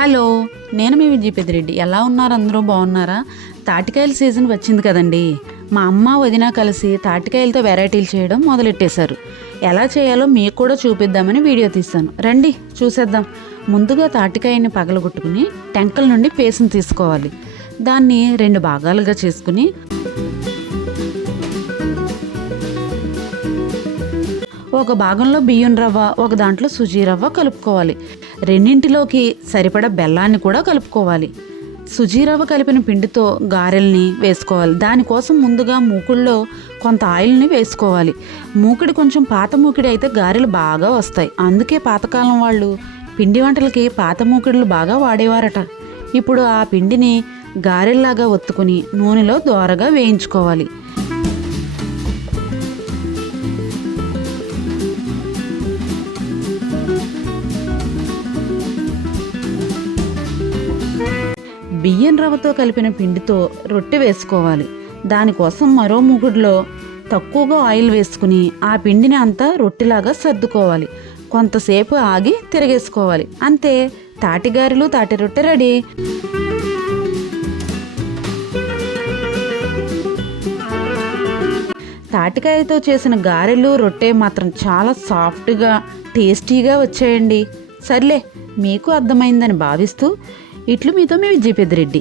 Hello నేను మీ విజయ్ ఎలా ఉన్నారు? అందరూ బాగున్నారా? తాటికాయల సీజన్ వచ్చింది కదండి. మా అమ్మ వదిన కలిసి తాటికాయలతో వెరైటీలు చేయడం మొదలెట్టేశారు. ఎలా చేయాలో మీకు కూడా చూపిద్దామని వీడియో తీస్తాను రండి చూసేద్దాం. ముందుగా తాటికాయని పగలగొట్టుకుని టెంకల నుండి పేస్ట్ని తీసుకోవాలి. దాన్ని రెండు భాగాలుగా చేసుకుని ఒక భాగంలో బియ్యం రవ్వ ఒక దాంట్లో సుజీ రవ్వ కలుపుకోవాలి. రెండింటిలోకి సరిపడా బెల్లాన్ని కూడా కలుపుకోవాలి. సుజీ రవ్వ కలిపిన పిండితో గారెల్ని వేసుకోవాలి. దానికోసం ముందుగా మూకుల్లో కొంత ఆయిల్ని వేసుకోవాలి. మూకిడి కొంచెం పాత మూకిడి అయితే గారెలు బాగా వస్తాయి. అందుకే పాతకాలం వాళ్ళు పిండి వంటలకి పాత మూకిడులు బాగా వాడేవారట. ఇప్పుడు ఆ పిండిని గారెల్లాగా ఒత్తుకుని నూనెలో దోరగా వేయించుకోవాలి. బియ్యం రవ్వతో కలిపిన పిండితో రొట్టె వేసుకోవాలి. దానికోసం మరో మూగుడులో తక్కువగా ఆయిల్ వేసుకుని ఆ పిండిని అంతా రొట్టెలాగా సర్దుకోవాలి. కొంతసేపు ఆగి తిరగేసుకోవాలి. అంతే తాటిగారెలు తాటి రొట్టె రెడీ. తాటికాయతో చేసిన గారెలు రొట్టె మాత్రం చాలా సాఫ్ట్గా టేస్టీగా వచ్చాయండి. సర్లే మీకు అర్థమైందని భావిస్తూ ఇట్లు మీతో మేము విజయ్ పెద్దిరెడ్డి.